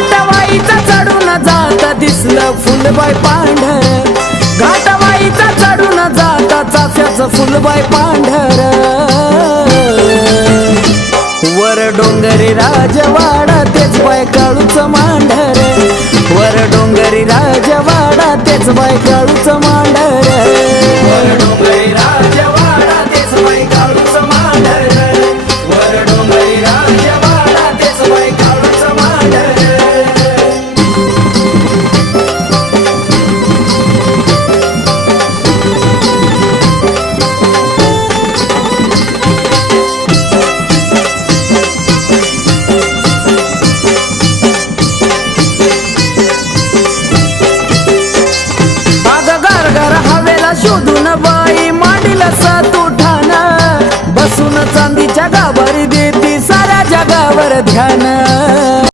घाटवाईचा चढून जाता दिसलं फुलबाई पांढर, घाटवाईचा चढून जाता चाफ्याचं फुलबाई पांढर. वर डोंगरी राजवाडा तेच बाय काळूच मांढर, वर डोंगरी राजवाडा तेच बाय काळूच मांढर. वर डोंगरी राजवाडा तेच बाय काळूच मांढर, वर डोंगरी राजवाडा तेच बाय काळूच मांढर. शोधून बाई मांडील सातुठान, बसून चांदीच्या गाभारी देती साऱ्या जगावर ध्यान.